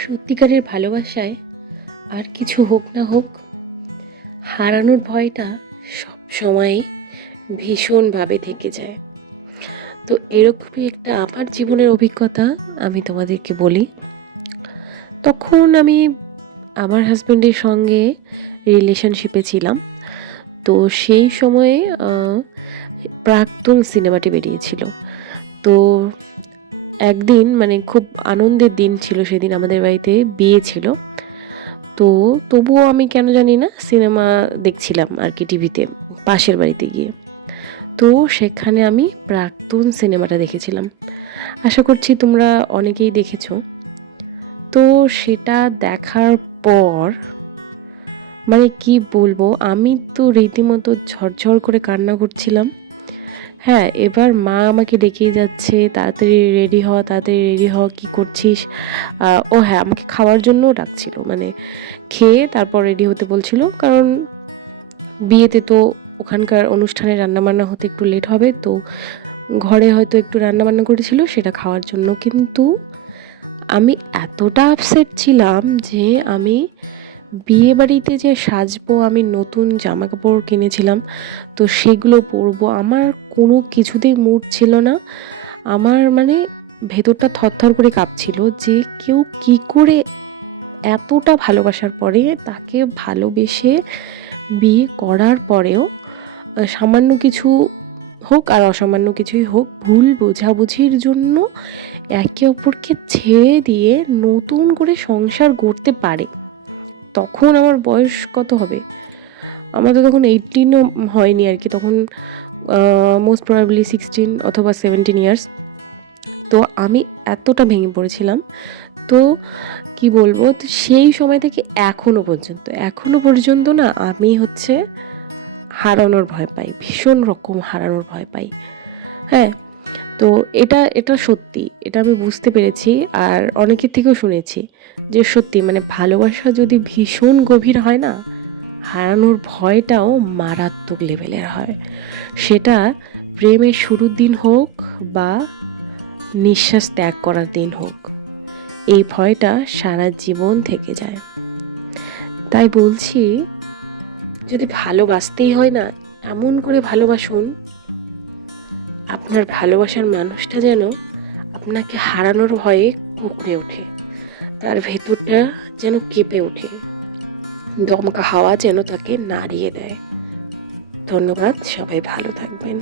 সত্যিকারের ভালোবাসায় আর কিছু হোক না হোক, হারানোর ভয়টা সব সময় ভীষণভাবে থেকে যায়। তো এরকমই একটা আমার জীবনের অভিজ্ঞতা আমি তোমাদেরকে বলি। তখন আমি আমার হাজব্যান্ডের সঙ্গে রিলেশনশিপে ছিলাম। তো সেই সময়ে প্রাক্তন সিনেমাটি বেরিয়েছিল। তো একদিন মানে খুব আনন্দের দিন ছিল, সেদিন আমাদের বাড়িতে বিয়ে ছিল। তো তবুও আমি কেন জানি না সিনেমা দেখছিলাম আর কি টিভিতে, পাশের বাড়িতে গিয়ে। তো সেখানে আমি প্রাক্তন সিনেমাটা দেখেছিলাম। আশা করছি তোমরা অনেকেই দেখেছো। তো সেটা দেখার পর মানে কি বলবো, আমি তো রীতিমতো ঝরঝর করে কান্না করছিলাম। হ্যাঁ, এবার মা আমাকে ডেকেই যাচ্ছে, তাড়াতাড়ি রেডি হ, তাড়াতাড়ি রেডি হ, কী করছিস? ও হ্যাঁ, আমাকে খাওয়ার জন্যও ডাকছিল, মানে খেয়ে তারপর রেডি হতে বলছিল। কারণ বিয়েতে তো ওখানকার অনুষ্ঠানে রান্নাবান্না হতে একটু লেট হবে, তো ঘরে হয়তো একটু রান্নাবান্না করেছিল সেটা খাওয়ার জন্য। কিন্তু আমি এতটা আপসেট ছিলাম যে আমি বিয়ে বাড়িতে যে সাজবো, আমি নতুন জামা কাপড় কিনেছিলাম, তো সেগুলো পরবো, আমার কোনো কিছুতেই মুড ছিল না। আমার মানে ভেতরটা থরথর করে কাঁপছিল যে কেউ কি করে এতটা ভালোবাসার পরে, তাকে ভালোবেসে বিয়ে করার পরেও সামান্য কিছু হোক আর অসামান্য কিছুই হোক, ভুল বোঝাবুঝির জন্য একে অপরকে ছেড়ে দিয়ে নতুন করে সংসার গড়তে পারে। তখন আমার বয়স কত হবে, আমার তো তখন 18ও হয়নি আর কি, তখন মোস্ট প্রবাবলি 16 অথবা 17 ইয়ার্স। তো আমি এতটা ভেঙে পড়েছিলাম। তো কি বলবো, তো সেই সময় থেকে এখনো পর্যন্ত না আমি হচ্ছে হারানোর ভয় পাই, ভীষণ রকম হারানোর ভয় পাই। হ্যাঁ, তো এটা সত্যি, এটা আমি বুঝতে পেরেছি আর অনেকের থেকেও শুনেছি যে সত্যি মানে ভালোবাসা যদি ভীষণ গভীর হয় না, হারানোর ভয়টাও মারাত্মক লেভেলের হয়। সেটা প্রেমের শুরুর দিন হোক বা নিঃশ্বাস ত্যাগ করার দিন হোক, এই ভয়টা সারা জীবন থেকে যায়। তাই বলছি, যদি ভালোবাসতেই হয় না, এমন করে ভালোবাসুন আপনার ভালোবাসার মানুষটা যেন আপনাকে হারানোর ভয়ে কুঁকড়ে ওঠে, তার ভেতরটা যেন কেঁপে ওঠে, দমকা হাওয়া যেন তাকে নাড়িয়ে দেয়। ধন্যবাদ, সবাই ভালো থাকবেন।